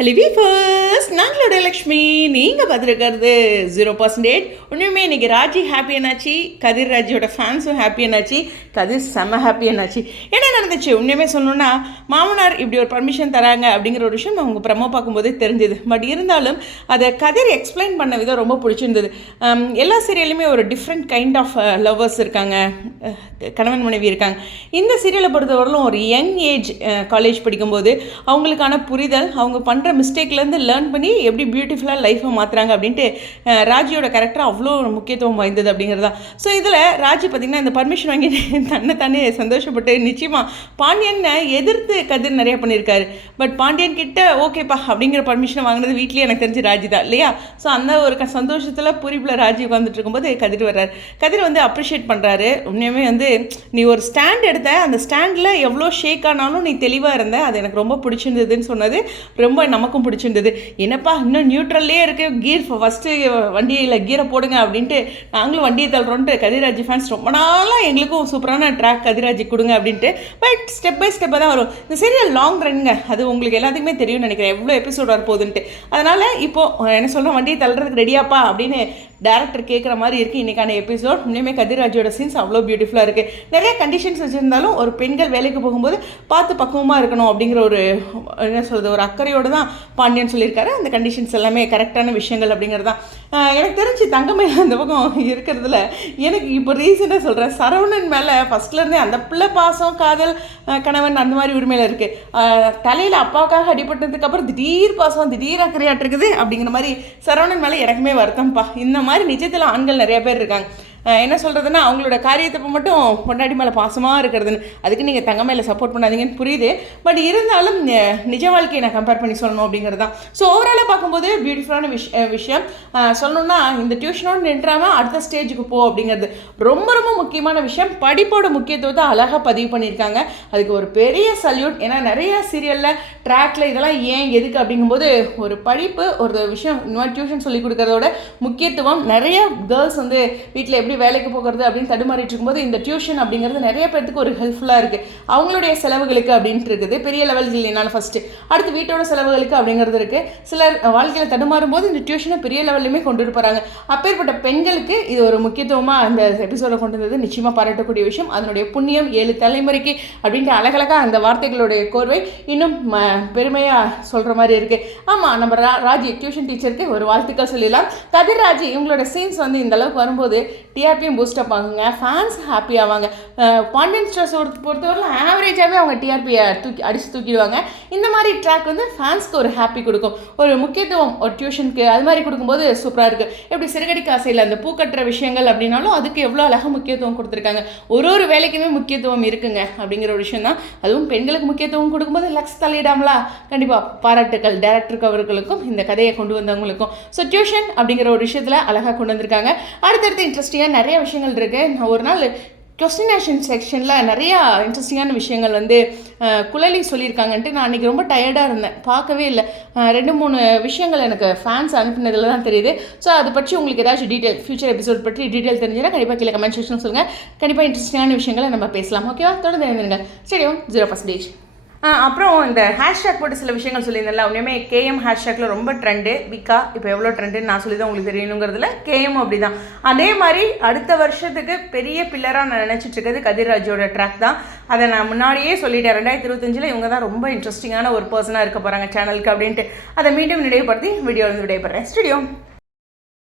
Hello வீஃபர்ஸ், நாங்களோட Lakshmi. நீங்கள் பார்த்துருக்கிறது 0%. உண்மையுமே இன்றைக்கி ராஜி ஹாப்பி என்னாச்சு, கதிர் ராஜியோட ஃபேன்ஸும் ஹாப்பி என்னாச்சு, கதிர் செம்ம ஹாப்பி என்னாச்சு. என்ன நடந்துச்சு உண்மையுமே சொல்லணுன்னா, மாமனார் இப்படி ஒரு பர்மிஷன் தராங்க அப்படிங்கிற ஒரு விஷயம் அவங்க ப்ரமோ பார்க்கும்போதே தெரிஞ்சுது. பட் இருந்தாலும் அதை கதிர் எக்ஸ்பிளைன் பண்ண விதம் ரொம்ப பிடிச்சிருந்தது. எல்லா சீரியலுமே ஒரு டிஃப்ரெண்ட் கைண்ட் ஆஃப் லவ்வர்ஸ் இருக்காங்க, கணவன் மனைவி இருக்காங்க. இந்த சீரியலை பொறுத்தவரையிலும் ஒரு யங் ஏஜ் காலேஜ் படிக்கும்போது அவங்களுக்கான புரிதல், அவங்க பண்ணுற மிஸ்டேக்லேருந்து லேர்ன் பண்ணி எப்படி பியூட்டிஃபுல்லாக லைஃப்பை மாற்றுறாங்க அப்படின்ட்டு ராஜியோட கேரக்டர் அவ்வளோ முக்கியத்துவம் வாய்ந்தது அப்படிங்கிறதா. ஸோ இதில் ராஜி பார்த்திங்கன்னா இந்த பர்மிஷன் வாங்கி தன்னை சந்தோஷப்பட்டு நிச்சயமாக பாண்டியனை எதிர்த்து கதிர் நிறையா பண்ணியிருக்காரு. பட் பாண்டியன் கிட்ட ஓகேப்பா அப்படிங்கிற பர்மிஷனை வாங்கினது வீட்லேயே எனக்கு தெரிஞ்சு ராஜி தான் இல்லையா. ஸோ அந்த ஒரு சந்தோஷத்தில் புரிப்பில் ராஜி உட்காந்துட்டு இருக்கும்போது கதிர் வர்றாரு. கதிர் அப்ரிஷியேட் பண்ணுறாரு. உண்மையுமே நீ ஒரு ஸ்டாண்ட் எடுத்த, அந்த ஸ்டாண்டில் எவ்வளோ ஷேக் ஆனாலும் நீ தெளிவாக இருந்த, அது எனக்கு ரொம்ப பிடிச்சிருந்ததுன்னு சொன்னது ரொம்ப நமக்கும் பிடிச்சிருந்தது. என்னப்பா இன்னும் நியூட்ரல்லே இருக்குது, கீர் ஃபஸ்ட்டு வண்டியில் கீரை போடுங்க அப்படின்ட்டு நாங்களும் வண்டியை தள்ளுறோன்ட்டு கதிராஜி ஃபேன்ஸ் ரொம்ப நாளாக எங்களுக்கும் சூப்பரான ட்ராக் கதிராஜி கொடுங்க அப்படின்ட்டு. பட் ஸ்டெப் பை ஸ்டெப்பாக தான் வரும். இந்த சீரியல் லாங் ரன்ங்க, அது உங்களுக்கு எல்லாத்துக்குமே தெரியும்னு நினைக்கிறேன் எவ்வளோ எபிசோட் வரப்போகுதுன்ட்டு. அதனால் இப்போது என்ன சொல்கிறோம், வண்டியை தள்ளுறதுக்கு ரெடியாப்பா அப்படின்னு டேரக்டர் கேட்குற மாதிரி இருக்குது இன்றைக்கான எபிசோட். இன்னுமே கதிராஜியோட சீன்ஸ் அவ்வளோ பியூட்டிஃபுல்லாக இருக்குது. நிறைய கண்டிஷன்ஸ் வச்சுருந்தாலும் ஒரு பெண்கள் வேலைக்கு போகும்போது பார்த்து பக்குவமாக இருக்கணும் அப்படிங்கிற ஒரு என்ன சொல்கிறது, ஒரு அக்கறையோடு தான் பாண்டியன் சொல்லியிருக்காரு. அந்த கண்டிஷன்ஸ் எல்லாமே கரெக்டான விஷயங்கள் அப்படிங்கிறது தான். எனக்கு தெரிஞ்சு தங்கமயில் அந்த பக்கம் இருக்கிறதுல எனக்கு இப்போ ரீசனாக சொல்கிறேன், சரவணன் மேலே ஃபஸ்ட்லேருந்தே அந்த பிள்ளை பாசம், காதல், கணவன் அந்த மாதிரி உரிமையில் இருக்குது. தலையில் அப்பாவுக்காக அடிபட்டதுக்கப்புறம் திடீர் பாசம், திடீர் அக்கறையாட்டு இருக்குது அப்படிங்கிற மாதிரி சரவணன் மேலே எனக்குமே வருத்தம்ப்பா. இந்த மாதிரி நிஜத்தில் ஆண்கள் நிறைய பேர் இருக்காங்க. என்ன சொல்கிறதுன்னா, அவங்களோட காரியத்தை மட்டும் பொண்டாடி மேலே பாசமாக இருக்கிறதுன்னு, அதுக்கு நீங்கள் தங்க மேலே சப்போர்ட் பண்ணாதீங்கன்னு புரியுது. பட் இருந்தாலும் நிஜ வாழ்க்கையை நான் கம்பேர் பண்ணி சொல்லணும் அப்படிங்கிறது தான். ஸோ ஓவராலாக பார்க்கும்போது பியூட்டிஃபுல்லான விஷயம் சொல்லணுன்னா, இந்த டியூஷனோடு நின்றாமல் அடுத்த ஸ்டேஜுக்கு போ அப்படிங்கிறது ரொம்ப ரொம்ப முக்கியமான விஷயம். படிப்போட முக்கியத்துவத்தை அழகாக பதிவு பண்ணியிருக்காங்க. அதுக்கு ஒரு பெரிய சல்யூட். ஏன்னா நிறைய சீரியலில் ட்ராக்ல இதெல்லாம் ஏன் எதுக்கு அப்படிங்கும்போது ஒரு படிப்பு ஒரு விஷயம், இன்னொரு டியூஷன் சொல்லிக் கொடுக்கறதோட முக்கியத்துவம் நிறைய கேர்ள்ஸ் வீட்டில் எப்படி வேலைக்கு போகிறது அப்படின்னு தடுமாறிட்டு இருக்கும்போது இந்த டியூஷன் அப்படிங்கிறது நிறைய பேருக்கு ஒரு ஹெல்ப்ஃபுல்லாக இருக்குது. அவங்களுடைய செலவுகளுக்கு அப்படின்ட்டு இருக்குது, பெரிய லெவல் இல்லைனாலும் ஃபஸ்ட்டு அடுத்து வீட்டோட செலவுகளுக்கு அப்படிங்கிறது இருக்குது. சிலர் வாழ்க்கையில் தடுமாறும் போது இந்த டியூஷனை பெரிய லெவல்லையுமே கொண்டு போகிறாங்க. அப்பேற்பட்ட பெண்களுக்கு இது ஒரு முக்கியத்துவமாக அந்த எபிசோட கொண்டு வந்தது நிச்சயமாக பாராட்டக்கூடிய விஷயம். அதனுடைய புண்ணியம் 7 தலைமுறைக்கு அப்படின்ட்டு அழகழகாக அந்த வார்த்தைகளுடைய கோர்வை இன்னும் பெருமையாக சொல்கிற மாதிரி இருக்குது. ஆமாம், நம்ம ராஜி டியூஷன் டீச்சருக்கு ஒரு வாழ்த்துக்கள் சொல்லிடலாம். கதிர் ராஜி இவங்களோட சீன்ஸ் இந்த அளவுக்கு வரும்போது டிஆர்பியும் பூஸ்டப் ஆகுங்க, ஃபேன்ஸ் ஹாப்பி ஆவாங்க. பாண்டியன் ஸ்டோர்ஸ் பொறுத்தவரைக்கும் ஆவரேஜாகவே அவங்க டிஆர்பியை அடித்து தூக்கிடுவாங்க. இந்த மாதிரி ட்ராக் ஃபேன்ஸ்க்கு ஒரு ஹாப்பி கொடுக்கும், ஒரு முக்கியத்துவம் ஒரு டியூஷனுக்கு அது மாதிரி கொடுக்கும்போது சூப்பராக இருக்குது. எப்படி சிறுகடி காசையில் அந்த பூ கட்டுற விஷயங்கள் அப்படின்னாலும் அதுக்கு எவ்வளோ அழகாக முக்கியத்துவம் கொடுத்துருக்காங்க. ஒரு வேலைக்குமே முக்கியத்துவம் இருக்குங்க அப்படிங்கிற ஒரு விஷயம் தான். அதுவும் பெண்களுக்கு முக்கியத்துவம் கொடுக்கும்போது லக்ஸ் தலையிடாமலா, கண்டிப்பாக பாராட்டுக்கள் டேரக்டருக்கு அவர்களுக்கும் இந்த கதையை கொண்டு வந்தவங்களுக்கும். ஸோ டியூஷன் அப்படிங்கிற ஒரு விஷயத்தில் அழகாக கொண்டு வந்திருக்காங்க. அடுத்தடுத்து இன்ட்ரெஸ்டிங்காக நிறைய விஷயங்கள் இருக்குது. நான் ஒரு நாள் கொஸ்டினேஷன் செக்ஷனில் நிறையா இன்ட்ரெஸ்டிங்கான விஷயங்கள் குழலி சொல்லியிருக்காங்கன்ட்டு நான் அன்றைக்கி ரொம்ப டயர்டாக இருந்தேன், பார்க்கவே இல்லை. 2-3 விஷயங்கள் எனக்கு ஃபேன்ஸ் அனுப்பினதில் தான் தெரியுது. ஸோ அதை பற்றி உங்களுக்கு ஏதாச்சும் டீட்டெயில், ஃபியூச்சர் எபிசோட் பற்றி டீட்டெயில் தெரிஞ்சுன்னா கண்டிப்பாக கீழே கமெண்ட் செக்ஷன் சொல்லுங்கள். கண்டிப்பாக இன்ட்ரெஸ்டிங்கான விஷயங்களை நம்ம பேசலாம். ஓகேவா? தொடர்ந்து எழுந்துருங்க. ஸ்டேடியம் 0%. அப்புறம் இந்த ஹேஷ்டேக் போட்டு சில விஷயங்கள் சொல்லியிருந்தேன்ல, உண்மையுமே கேஎம் ஹேஷ்டேக்கில் ரொம்ப ட்ரெண்டு. விகா இப்போ எவ்வளோ ட்ரெண்டுன்னு நான் சொல்லி தான் உங்களுக்கு தெரியணுங்கிறதுல கேஎம் அப்படி தான். அதே மாதிரி அடுத்த வருஷத்துக்கு பெரிய பில்லராக நான் நினச்சிட்டு இருக்கிறது கதிர்ராஜோட ட்ராக் தான். அதை நான் முன்னாடியே சொல்லிட்டேன், 2025 இவங்க தான் ரொம்ப இன்ட்ரெஸ்டிங்கான ஒரு பர்சனாக இருக்க போகிறாங்க சேனலுக்கு அப்படின்ட்டு. அதை மீண்டும் நினைவுபடுத்தி வீடியோ விடைபெறேன். ஸ்டுடியோ.